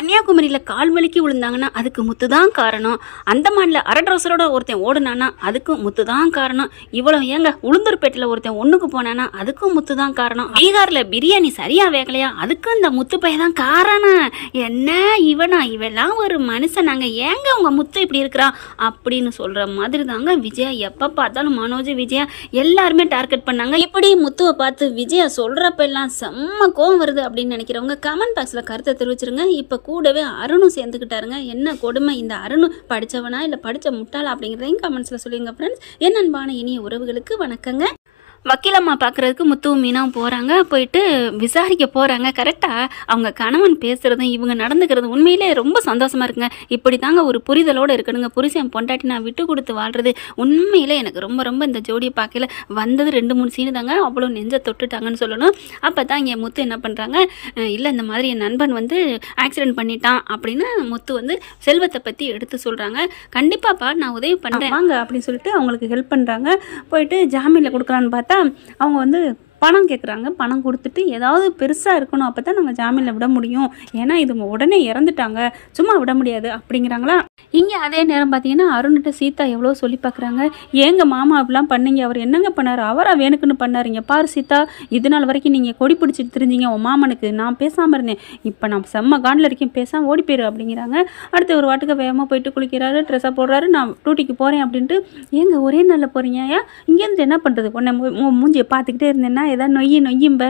கன்னியாகுமரியில் கால் வலிக்கு விழுந்தாங்கன்னா அதுக்கு முத்து தான் காரணம் அந்தமான்ல அரட்ரோசரோட ஒருத்தன் ஓடுனானா அதுக்கும் முத்து தான் காரணம். இவ்வளோ ஏங்க உளுந்தூர்பேட்டில் ஒருத்தன் ஒன்றுக்கு போனானா அதுக்கும் முத்து தான் காரணம். பீகாரில் பிரியாணி சரியாக வேகலையா? அதுக்கும் இந்த முத்து பைய தான் காரணம். என்ன இவனா? இவெல்லாம் ஒரு மனுஷன். நாங்கள் ஏங்க உங்க முத்து இப்படி இருக்கிறான் அப்படின்னு சொல்கிற மாதிரி தாங்க விஜயா. எப்போ பார்த்தாலும் மனோஜ் விஜயா எல்லாருமே டார்கெட் பண்ணாங்க. இப்படி முத்துவை பார்த்து விஜயா சொல்கிறப்ப எல்லாம் செம்ம கோவம் வருது அப்படின்னு நினைக்கிறவங்க கமெண்ட் பாக்ஸில் கருத்தை தெரிவிச்சிருங்க. இப்போ கூடவே அருணும் சேர்ந்துக்கிட்டாருங்க. என்ன கொடுமை? இந்த அருணும் படிச்சவனா? இல்லை படித்த முட்டாளா? அப்படிங்கிறதையும் கமெண்ட்ஸில் சொல்லிடுங்க ஃப்ரெண்ட்ஸ் என் அன்பான இனிய உறவுகளுக்கு வணக்கங்க. வக்கீலம்மா பார்க்குறதுக்கு முத்துவும் மீனாவும் போகிறாங்க போயிட்டு விசாரிக்க போகிறாங்க கரெக்டாக அவங்க கணவன் பேசுகிறதும் இவங்க நடந்துக்கிறதும் உண்மையிலே ரொம்ப சந்தோஷமாக இருக்குங்க. இப்படி தாங்க ஒரு புரிதலோடு இருக்கணுங்க. புருஷன் பொண்டாட்டி நான் விட்டு கொடுத்து வாழ்கிறது உண்மையிலே எனக்கு ரொம்ப ரொம்ப இந்த ஜோடியை பார்க்கல. வந்தது ரெண்டு மூணு சீனு தாங்க. அவ்வளோ நெஞ்ச தொட்டுட்டாங்கன்னு சொல்லணும். அப்போ தான் இங்கே முத்து என்ன பண்ணுறாங்க இல்லை இந்த மாதிரி என் நண்பன் வந்து ஆக்சிடென்ட் பண்ணிட்டான் அப்படின்னு முத்து வந்து செல்வத்தை பற்றி எடுத்து சொல்கிறாங்க கண்டிப்பாப்பா நான் உதவி பண்ணுறேன் வாங்க அப்படின்னு சொல்லிட்டு அவங்களுக்கு ஹெல்ப் பண்ணுறாங்க போயிட்டு ஜாமீனில் கொடுக்கலான்னு பார்த்து அவங்க வந்து பணம் கேட்குறாங்க பணம் கொடுத்துட்டு ஏதாவது பெருசாக இருக்கணும். அப்போ தான் நாங்கள் ஜாமீனில் விட முடியும். ஏன்னா இதுங்க உடனே இறந்துட்டாங்க. சும்மா விட முடியாது. அப்படிங்கிறாங்களா? இங்கே அதே நேரம் பார்த்தீங்கன்னா அருண்கிட்ட சீதா எவ்வளோ சொல்லி பார்க்குறாங்க ஏங்க மாமா அப்படிலாம் பண்ணீங்க. அவர் என்னங்க பண்ணார்? அவரா வேணுக்குன்னு பண்ணாருங்க. பாரு சீதா இது நாள் வரைக்கும் நீங்கள் கொடி பிடிச்சிட்டு தெரிஞ்சீங்க. உன் மாமனுக்கு நான் பேசாமல் இருந்தேன். இப்போ நான் செம்ம காண்டில் இருக்கேன் பேசாமல் ஓடி போயிரு அப்படிங்கிறாங்க. அடுத்து ஒரு வாட்டுக்கு வேகமாக போயிட்டு குளிக்கிறாரு. ட்ரெஸ்ஸாக போடுறாரு. நான் டூட்டிக்கு போகிறேன் அப்படின்ட்டு ஏங்க ஒரே நாளில் போகிறீங்க ஏன்? இங்கேருந்து என்ன பண்ணுறது உன்னை மூஞ்சியை பார்த்துக்கிட்டே இருந்தேன்னா ஏதாவது நொய்யி நொய்யும்ப?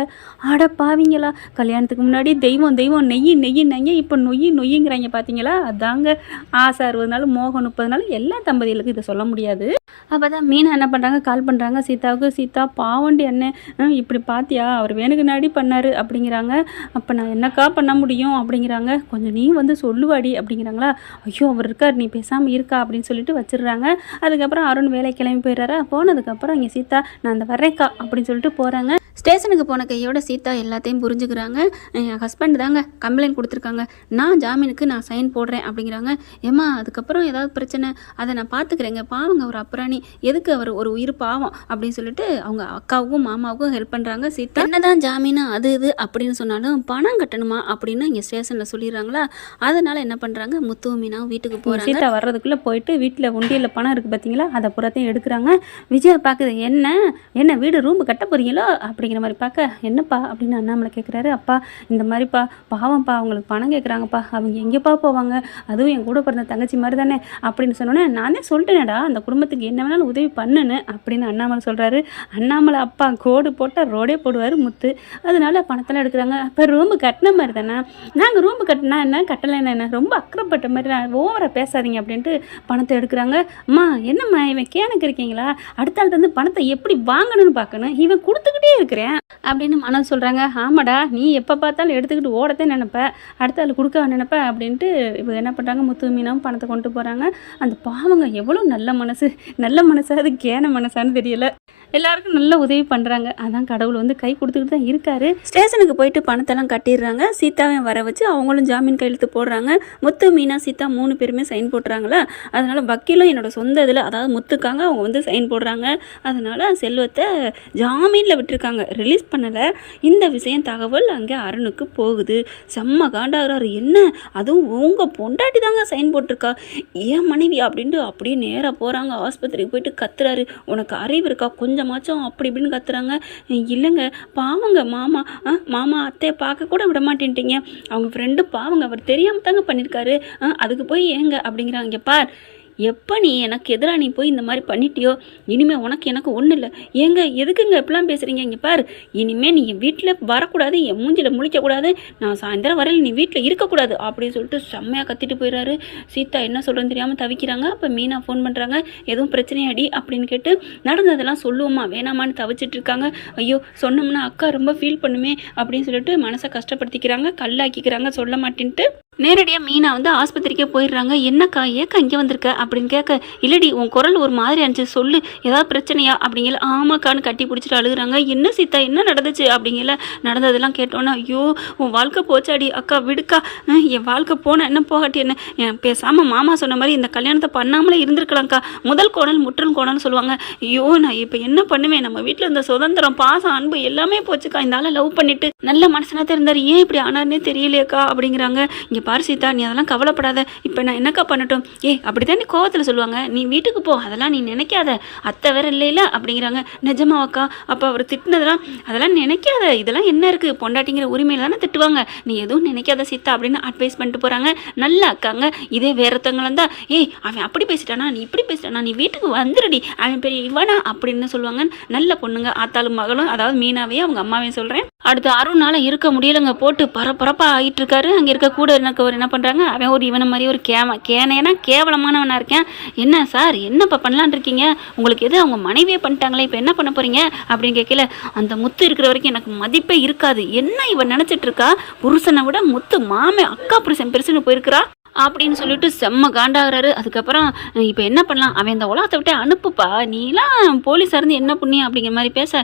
ஆட பாவீங்களா? கல்யாணத்துக்கு முன்னாடி தெய்வம் தெய்வம் நெய் நெய்யி நெய்ய இப்போ நொய்யி நொய்யுங்கிறாங்க பார்த்தீங்களா அதாங்க ஆசை அறுபது நாள் மோகம் முப்பது நாள் எல்லா தம்பதிகளுக்கும் இதை சொல்ல முடியாது. அப்போ தான் மீனா என்ன பண்ணுறாங்க கால் பண்ணுறாங்க சீதாவுக்கு சீதா பாவண்டி அண்ணன் இப்படி பார்த்தியா அவர் வேணுக்கு நாடி பண்ணார். அப்படிங்கிறாங்க. அப்போ நான் என்னக்கா பண்ண முடியும்? அப்படிங்கிறாங்க. கொஞ்சம் நீ வந்து சொல்லுவாடி. அப்படிங்கிறாங்களா. ஐயோ அவர் இருக்கார். நீ பேசாமல் இருக்கா? அப்படின்னு சொல்லிட்டு வச்சிடுறாங்க. அதுக்கப்புறம் அருண் வேலை கிளம்பி போயிடுறாரா. போனதுக்கப்புறம் இங்கே சீதா நான் அந்த வரேக்கா அப்படின்னு சொல்லிட்டு போகிறாங்க ஸ்டேஷனுக்கு போன கையோட சீதா எல்லாத்தையும் புரிஞ்சுக்கிறாங்க. என் ஹஸ்பண்ட் தாங்க கம்ப்ளைண்ட் கொடுத்துருக்காங்க. நான் ஜாமீனுக்கு நான் சைன் போடுறேன் அப்படிங்கிறாங்க. ஏம்மா அதுக்கப்புறம் ஏதாவது பிரச்சனை? அதை நான் பார்த்துக்கிறேங்க. பாவங்க ஒரு அப்புறாணி. எதுக்கு அவர் ஒரு உயிர் பாவம் அப்படின்னு சொல்லிட்டு அவங்க அக்காவுக்கும் மாமாவுக்கும் ஹெல்ப் பண்ணுறாங்க சீதா. என்னதான் ஜாமீனு அது இது அப்படின்னு சொன்னாலும் பணம் கட்டணுமா அப்படின்னு இங்கே ஸ்டேஷனில் சொல்லிடுறாங்களா? அதனால என்ன பண்ணுறாங்க முத்து மீனாவும் வீட்டுக்கு போகிறாங்க சீதா வர்றதுக்குள்ளே போயிட்டு வீட்டில் உண்டியலில் பணம் இருக்குது பார்த்தீங்களா அதை புறத்தையும் எடுக்கிறாங்க. விஜயா பார்க்குது என்ன? என்ன வீடு ரூம் கட்ட போறீங்களோ? அப்படிங்கிற மாதிரி பார்க்க என்னப்பா? அப்படின்னு அண்ணாமலை கேட்குறாரு அப்பா இந்த மாதிரிப்பா பாவம்ப்பா அவங்களுக்கு பணம் கேட்குறாங்கப்பா அவங்க எங்கேப்பா போவாங்க? அதுவும் என் கூட பிறந்த தங்கச்சி மாதிரி தானே? அப்படின்னு சொன்னோன்னே நானே சொல்லிட்டேனடா அந்த குடும்பத்துக்கு என்ன வேணாலும் உதவி பண்ணுன்னு அப்படின்னு அண்ணாமலை சொல்கிறாரு அண்ணாமலை அப்பா கோடு போட்டால் ரோடே போடுவார் முத்து. அதனால பணத்தெல்லாம் எடுக்கிறாங்க. அப்போ ரூமு கட்டின மாதிரி தானே? நாங்கள் ரூமு கட்டினா என்ன? கட்டலைன்னா என்ன ரொம்ப அக்கறைப்பட்ட மாதிரி நான் ஓவராக பேசாதீங்க அப்படின்ட்டு பணத்தை எடுக்கிறாங்க. அம்மா என்னம்மா இவன் கேனுக்கு இருக்கீங்களா? அடுத்த ஆள் வந்து பணத்தை எப்படி வாங்கணும்னு பார்க்கணும்? இவன் கொடுத்துக்கிட்டே இருக்கிறேன் அப்படின்னு மனம் சொல்கிறாங்க ஆமாடா நீ எப்போ பார்த்தாலும் எடுத்துக்கிட்டு ஓடத்தே நினப்ப. அடுத்த ஆள் கொடுக்க நினப்ப அப்படின்ட்டு இவங்க என்ன பண்ணுறாங்க முத்து மீனாவும் பணத்தை கொண்டு போகிறாங்க அந்த பாவங்க எவ்வளோ நல்ல மனசு நல்ல மனசா அது கேன மனசான்னு தெரியல. எல்லாருக்கும் நல்ல உதவி பண்ணுறாங்க அதான் கடவுள் வந்து கை கொடுத்துக்கிட்டு தான் இருக்காரு. ஸ்டேஷனுக்கு போயிட்டு பணத்தெல்லாம் கட்டிடுறாங்க. சீதாவையும் வர வச்சு அவங்களும் ஜாமீன் கையெழுத்து போடுறாங்க. முத்து மீனா சீதா மூணு பேருமே சைன் போட்டுறாங்களா? அதனால் வக்கீலும் என்னோட சொந்த இதில் அதாவது முத்துக்காங்க அவங்க வந்து சைன் போடுறாங்க. அதனால் செல்வத்தை ஜாமீனில் விட்டுருக்காங்க. ரிலீஸ் பண்ணலை. இந்த விஷயம் தகவல் அங்கே அருணுக்கு போகுது. செம்ம காண்டாகிறாரு. என்ன? அதுவும் உங்கள் பொண்டாட்டி தாங்க சைன் போட்டிருக்கா. ஏன் மனைவி அப்படின்ட்டு அப்படியே நேராக போகிறாங்க ஆஸ்பத்திரிக்கு போயிட்டு கத்துறாரு. உனக்கு அறிவு இருக்கா? கொஞ்சமாச்சும் அப்படி இப்படின்னு கத்துறாங்க. இல்லைங்க. பாவங்க மாமா. ஆ, மாமா அத்தையை பார்க்க கூட விட மாட்டேன்ட்டீங்க. அவங்க ஃப்ரெண்டு பாவங்க. அவர் தெரியாமல் தாங்க பண்ணியிருக்காரு. ஆ, அதுக்கு போய் ஏங்க அப்படிங்கிறாங்க. பார். எப்போ நீ எனக்கு எதிராக நீ போய் இந்த மாதிரி பண்ணிட்டியோ? இனிமேல் உனக்கு எனக்கு ஒன்றும் இல்லை. ஏங்க எதுக்குங்க எப்படிலாம் பேசுகிறீங்க இங்கே பார். இனிமேல் நீ என் வீட்டில் வரக்கூடாது என் மூஞ்சியில் முழிக்கக்கூடாது. நான் சாயந்தரம் வரையில் நீ வீட்டில் இருக்கக்கூடாது அப்படின்னு சொல்லிட்டு செம்மையாக கத்திட்டு போயிடுறாரு. சீதா என்ன சொல்கிறேன்னு தெரியாமல் தவிக்கிறாங்க. அப்போ மீனா ஃபோன் பண்ணுறாங்க எதுவும் பிரச்சனையாடி அப்படின்னு கேட்டு நடந்ததெல்லாம் சொல்லுவோமா? வேணாமான்னு தவிச்சிட்டு இருக்காங்க. ஐயோ சொன்னோம்னா அக்கா ரொம்ப ஃபீல் பண்ணுமே அப்படின்னு சொல்லிட்டு மனசை கஷ்டப்படுத்திக்கிறாங்க. கல்லாக்கிக்கிறாங்க சொல்ல மாட்டேன்ட்டு. நேரடியாக மீனா வந்து ஆஸ்பத்திரிக்கே போயிடுறாங்க. என்னக்கா ஏக்கா இங்கே வந்திருக்க? அப்படின்னு கேட்க இல்லடி உன் குரல் ஒரு மாதிரி இருந்துச்சு சொல்லு. ஏதாவது பிரச்சனையா? அப்படிங்கல ஆமாக்கான்னு கட்டி பிடிச்சிட்டு அழுகுறாங்க. என்ன சீத்தா என்ன நடந்துச்சு? அப்படிங்கல நடந்ததெல்லாம் கேட்டோன்னே ஐயோ உன் வாழ்க்கை போச்சாடி. அக்கா விடுக்கா. என் வாழ்க்கை போன என்ன போகாட்டி என்ன? என் பேசாமல் மாமா சொன்ன மாதிரி இந்த கல்யாணத்தை பண்ணாமலே இருந்திருக்கலாம்க்கா. முதல் கோணல் முற்றல் கோணல்னு சொல்லுவாங்க. ஐயோ நான் இப்போ என்ன பண்ணுவேன்? நம்ம வீட்டில் இருந்த சுதந்திரம் பாசம் அன்பு எல்லாமே போச்சுக்கா. இந்த ஆளை லவ் பண்ணிட்டு நல்ல மனசனாக இருந்தார். ஏன் இப்படி ஆனார்னே தெரியலையேக்கா? அப்படிங்கிறாங்க. இங்கே இங்கே பாரு சீதா நீ அதெல்லாம் கவலைப்படாத. இப்போ நான் என்னக்கா பண்ணட்டும்? ஏ அப்படி தான் நீ கோவத்தில் சொல்லுவாங்க. நீ வீட்டுக்கு போ அதெல்லாம் நீ நினைக்காத. அத்தை வேற இல்லையில அப்படிங்கிறாங்க. நிஜமாவாக்கா அப்போ அவர் திட்டினதெல்லாம் அதெல்லாம் நினைக்காத. இதெல்லாம் என்ன இருக்குது பொண்டாட்டிங்கிற உரிமையில தானே திட்டுவாங்க. நீ எதுவும் நினைக்காத சீதா அப்படின்னு அட்வைஸ் பண்ணிட்டு போகிறாங்க நல்லா அக்காங்க இதே வேறத்தவங்க இருந்தா ஏய் அவன் அப்படி பேசிட்டானா? நீ இப்படி பேசிட்டானா? நீ வீட்டுக்கு வந்துடுடி அவன் பெரிய இவனா அப்படின்னு சொல்லுவாங்க நல்ல பொண்ணுங்க ஆத்தாளும் மகளும் அதாவது மீனாவையும் அவங்க அம்மாவையும் சொல்கிறேன் அடுத்து அருணால இருக்க முடியலங்க. போட்டு பரபரப்பா ஆகிட்டு இருக்காரு அங்கே இருக்க கூட எனக்கு ஒரு என்ன பண்ணுறாங்க அவன் ஒரு இவனை மாதிரி ஒரு கேம கேனையனா கேவலமானவனாக இருக்கேன். என்ன சார்? என்னப்பா பண்ணலான் இருக்கீங்க? உங்களுக்கு எது அவங்க மனைவியே பண்ணிட்டாங்களே? இப்போ என்ன பண்ண போகிறீங்க அப்படின்னு கேட்கல. அந்த முத்து இருக்கிற வரைக்கும் எனக்கு மதிப்பே இருக்காது. என்ன இவன் நினச்சிட்டு இருக்கா? புருஷனை விட முத்து மாமே அக்கா புருஷன் பெருசுன்னு போயிருக்கிறா? அப்படின்னு சொல்லிட்டு செம்ம காண்டாகிறாரு. அதுக்கப்புறம் இப்போ என்ன பண்ணலாம்? அவன் இந்த உலகத்தை விட்டு அனுப்புப்பா. நீலாம் போலீஸாக இருந்து என்ன புண்ணியம்? அப்படிங்கிற மாதிரி பேச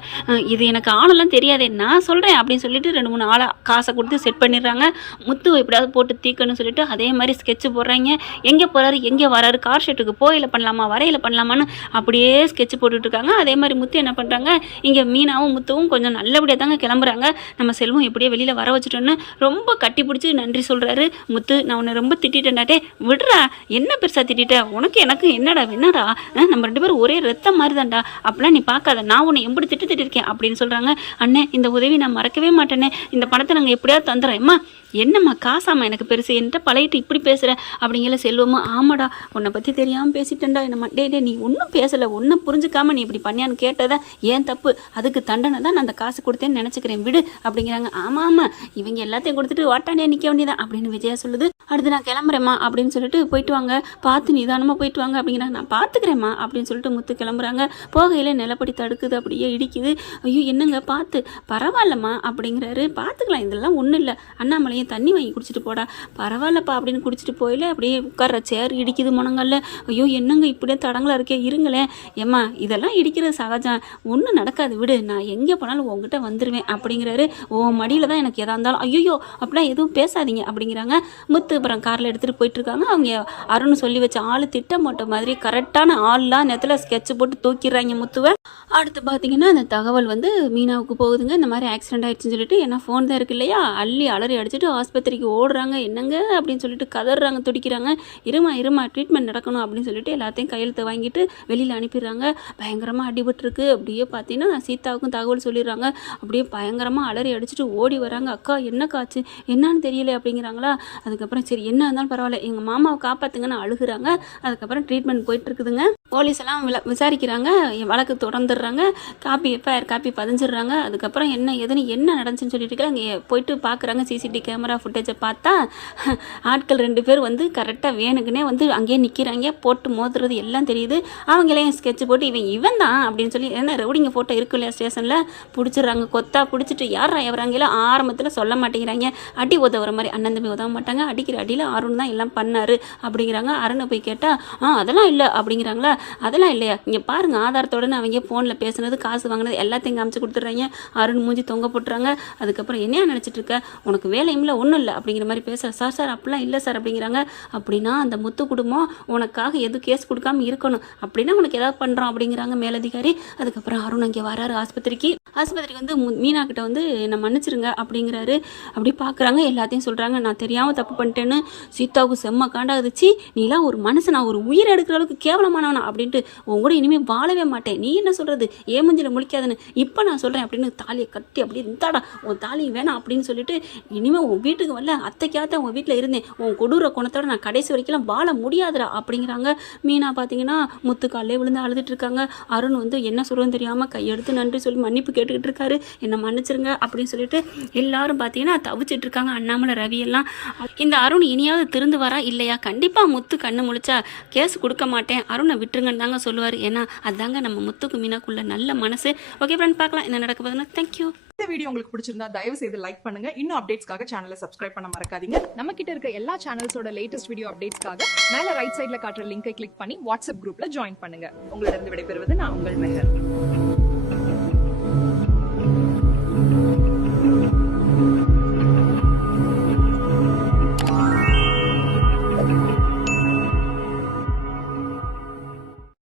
இது எனக்கு ஆளெல்லாம் தெரியாதே. நான் சொல்கிறேன் அப்படின்னு சொல்லிட்டு ரெண்டு மூணு ஆளை காசை கொடுத்து செட் பண்ணிடுறாங்க. முத்து எப்படியாவது போட்டு தீக்கணும்னு சொல்லிட்டு அதே மாதிரி ஸ்கெட்ச் போடுறாங்க. எங்கே போகிறாரு எங்கே வராரு? கார் ஷெட்டுக்கு போயில பண்ணலாமா? வரையில பண்ணலாமான்னு அப்படியே ஸ்கெட்ச் போட்டுட்ருக்காங்க. அதே மாதிரி முத்து என்ன பண்ணுறாங்க இங்கே மீனாவும் முத்துவும் கொஞ்சம் நல்லபடியாக தாங்க கிளம்புறாங்க. நம்ம செல்வம் எப்படியே வெளியில் வர வச்சுட்டோன்னு ரொம்ப கட்டி பிடிச்சி நன்றி சொல்கிறாரு முத்து நான் உன்னை ரொம்ப திட்டி திட்டிட்டேன்டாட்டே விடுறா என்ன பெருசாக திட்டிட்ட? உனக்கு எனக்கு என்னடா என்னடா? நம்ம ரெண்டு பேரும் ஒரே ரத்தம் மாதிரி தான்டா அப்படிலாம் நீ பார்க்காத. நான் உன்னை எப்படி திட்டு திட்டிருக்கேன் அப்படின்னு சொல்கிறாங்க அண்ணே இந்த உதவி நான் மறக்கவே மாட்டேனே. இந்த பணத்தை நாங்கள் எப்படியாவது தந்துடுறேம்மா என்னம்மா காசாம்மா எனக்கு பெருசு. என்கிட்ட பழகிட்டு இப்படி பேசுகிற அப்படிங்கிற செல்வமா. ஆமாடா உன்னை பற்றி தெரியாமல் பேசிட்டேன்டா. என்னம்மா டே டே நீ ஒன்றும் பேசலை. ஒன்றும் புரிஞ்சுக்காம நீ இப்படி பண்ணியான்னு கேட்டதான் ஏன் தப்பு? அதுக்கு தண்டனை தான் நான் அந்த காசு கொடுத்தேன்னு நினச்சிக்கிறேன். விடு அப்படிங்கிறாங்க. ஆமாம் ஆமாம் இவங்க எல்லாத்தையும் கொடுத்துட்டு வாட்டானே நிற்க வேண்டியதான் அப்படின்னு விஜயா சொல்லுது. அடுத்து நான் கிளம்புறேம்மா அப்படின்னு சொல்லிட்டு போயிட்டு வாங்க. பார்த்து நிதானமாக போயிட்டு வாங்க அப்படிங்கிறாங்க. நான் பார்த்துக்கிறேம்மா அப்படின்னு சொல்லிட்டு முத்து கிளம்புறாங்க. போகையில நிலப்படி தடுக்குது அப்படியே இடிக்குது. ஐயோ என்னங்க? பார்த்து. பரவாயில்லம்மா அப்படிங்கிறாரு. பார்த்துக்கலாம் இதெல்லாம் ஒன்றும் இல்லை. அண்ணாமலையும் தண்ணி வாங்கி குடிச்சிட்டு போடா. பரவாயில்லப்பா அப்படின்னு குடிச்சிட்டு போயில அப்படியே உட்கார்ற சேர் இடிக்குது முனங்கல்ல ஐயோ என்னங்க இப்படியே தடங்களாக இருக்கே? இருங்களேன். ஏம்மா இதெல்லாம் இடிக்கிறது சகஜம். ஒன்றும் நடக்காது. விடு நான் எங்கே போனாலும் உங்ககிட்ட வந்துடுவேன் அப்படிங்கிறாரு. ஓ மடியில் தான் எனக்கு எதா இருந்தாலும் ஐயோ அப்படிலாம் எதுவும் பேசாதீங்க அப்படிங்கிறாங்க. முத்து அப்புறம் காரில் எடுத்துகிட்டு போயிட்டுருக்காங்க. அவங்க அருண் சொல்லி வச்ச ஆள் திட்டமோட்ட மாதிரி கரெக்டான ஆள்லாம் நேரத்தில் ஸ்கெட்ச் போட்டு தூக்கிடுறாங்க முத்துவை. அடுத்து பார்த்தீங்கன்னா அந்த தகவல் வந்து மீனாவுக்கு போகுதுங்க. இந்த மாதிரி ஆக்சிடென்ட் ஆயிடுச்சுன்னு சொல்லிட்டு ஏன்னா ஃபோன் தான் இருக்கு இல்லையா? அள்ளி அலறி அடிச்சுட்டு ஆஸ்பத்திரிக்கு ஓடுறாங்க. என்னங்க? அப்படின்னு சொல்லிட்டு கதறாங்க துடிக்கிறாங்க. இருமா இருமா ட்ரீட்மெண்ட் நடக்கணும் அப்படின்னு சொல்லிட்டு எல்லாத்தையும் கையெழுத்து வாங்கிட்டு வெளியில் அனுப்பிடுறாங்க. பயங்கரமாக அடிபட்டுருக்கு. அப்படியே பார்த்தீங்கன்னா சீதாவுக்கும் தகவல் சொல்லிடுறாங்க. அப்படியே பயங்கரமாக அலறி அடிச்சுட்டு ஓடி வராங்க. அக்கா என்ன காச்சு என்னன்னு தெரியல அப்படிங்கிறாங்களா? அதுக்கப்புறம் சரி என்ன இருந்தாலும் பரவாயில்ல. எங்கள் மாமாவை காப்பாத்துங்கன்னு அழுகுறாங்க. அதுக்கப்புறம் ட்ரீட்மெண்ட் போயிட்டுருக்குதுங்க போலீஸ் எல்லாம் வில- விசாரிக்கிறாங்க என் வழக்கு தொடர்ந்துடுறாங்க காப்பி எஃப்ஐஆர் காப்பி பதிஞ்சிடுறாங்க அதுக்கப்புறம் என்ன எதுன்னு என்ன நடந்துச்சுன்னு சொல்லிட்டு இருக்காங்க போயிட்டு பார்க்குறாங்க சிசிடிவி கேமரா ஃபுட்டேஜை பார்த்தா ஆட்கள் ரெண்டு பேர் வந்து கரெக்டாக வேணுக்குனே வந்து அங்கேயே நிற்கிறாங்க போட்டு மோதுறது எல்லாம் தெரியுது. அவங்களையும் ஸ்கெட்ச் போட்டு இவன் இவன் தான் அப்படின்னு சொல்லி ஏன்னா ரவுடிங்க ஃபோட்டோ இருக்கு இல்லையா ஸ்டேஷனில் பிடிச்சிடுறாங்க கொத்தா பிடிச்சிட்டு யார் எவராங்களோ ஆரம்பத்தில் சொல்ல மாட்டேங்கிறாங்க. அடி உதவுற மாதிரி அண்ணன் தம்பி உதவ மாட்டாங்க அடிக்கிற அடியில் அருண் தான் எல்லாம் பண்ணாரு அப்படிங்கிறாங்க. அருணை போய் கேட்டால் ஆ அதெல்லாம் இல்லை அப்படிங்கிறாங்களா அதெல்லாம் இல்லையா? இங்கே பாருங்க ஆதாரத்தோடனு அவங்க ஃபோனில் பேசுனது காசு வாங்கினது எல்லாத்தையும் காமிச்சு கொடுத்துட்றாங்க. அருண் மூஞ்சி தொங்க போட்டுறாங்க. அதுக்கப்புறம் என்னையா நினச்சிட்டு இருக்க? உனக்கு வேலையும் இல்லை ஒன்றும் இல்லை. அப்படிங்கிற மாதிரி பேசுகிற சார் சார் அப்படிலாம் இல்லை சார் அப்படிங்கிறாங்க. அப்படின்னா அந்த முத்து குடும்பம் உனக்காக எதுவும் கேஸ் கொடுக்காம இருக்கணும். அப்படின்னா உனக்கு ஏதாவது பண்ணுறோம் அப்படிங்கிறாங்க மேலதிகாரி. அதுக்கப்புறம் அருண் அங்கே வராரு ஆஸ்பத்திரிக்கு. ஆஸ்பத்திரிக்கு வந்து மு- மீனா கிட்ட வந்து என்னை மன்னிச்சிருங்க அப்படிங்கிறாரு. அப்படி பார்க்குறாங்க எல்லாத்தையும் சொல்கிறாங்க நான் தெரியாமல் தப்பு பண்ணிட்டேன்னு. சீதாவுக்கு செம்ம காண்டாகுதுச்சு நீலாம் ஒரு மனுஷன் நான் ஒரு உயிர் எடுக்கிற அளவுக்கு கேவலமானவனா. அப்படின்ட்டு உன் கூட இனிமேல் வாழவே மாட்டேன். நீ என்ன சொல்கிறது ஏமஞ்சில் முழிக்காதுன்னு? இப்போ நான் சொல்கிறேன் அப்படின்னு தாலியை கட்டி அப்படியே இருந்தாடா உன் தாலி வேணாம் அப்படின்னு சொல்லிட்டு இனிமேல் உன் வீட்டுக்கு வரல. அத்தைக்காக உன் வீட்டில் இருந்தேன். உன் கொடூர குணத்தோட நான் கடைசி வரைக்கும் வாழ முடியாதுடா அப்படிங்கிறாங்க. மீனா பார்த்தீங்கன்னா முத்து காலையே விழுந்து அழுதுட்டு இருக்காங்க. அருண் வந்து என்ன சொல்கிறதுன்னு தெரியாமல் கையெடுத்து நன்றி சொல்லி மன்னிப்பு கேட்டுக்கிட்டு இருக்காரு. என்னை மன்னிச்சிருங்க அப்படின்னு சொல்லிட்டு எல்லாரும் பார்த்தீங்கன்னா தவிச்சிட்டு இருக்காங்க. அண்ணாமலை ரவி எல்லாம். இந்த அருண் இனியாவது திருந்து வரா? இல்லையா? கண்டிப்பாக முத்து கண்ணு முழிச்சா கேஸ் கொடுக்க மாட்டேன். அருணை விட்டு விட்டுருங்கன்னு தாங்க சொல்லுவார். ஏன்னா அதாங்க நம்ம முத்துக்கு மீனாக்குள்ள நல்ல மனசு. ஓகே ஃப்ரெண்ட் பார்க்கலாம். என்ன நடக்க போகுதுன்னா? தேங்க்யூ இந்த வீடியோ உங்களுக்கு பிடிச்சிருந்தா தயவு செய்து லைக் பண்ணுங்க. இன்னும் அப்டேட்ஸ்க்காக சேனலை சப்ஸ்கிரைப் பண்ண மறக்காதீங்க. நம்ம கிட்ட இருக்க எல்லா சேனல்ஸோட லேட்டஸ்ட் வீடியோ அப்டேட்ஸ்க்காக மேல ரைட் சைடுல காட்டுற லிங்கை கிளிக் பண்ணி வாட்ஸ்அப் குரூப்ல ஜாயின் பண்ணுங்க. உங்களிடம் விடைபெறுவது நான் உங்கள் மெஹர்.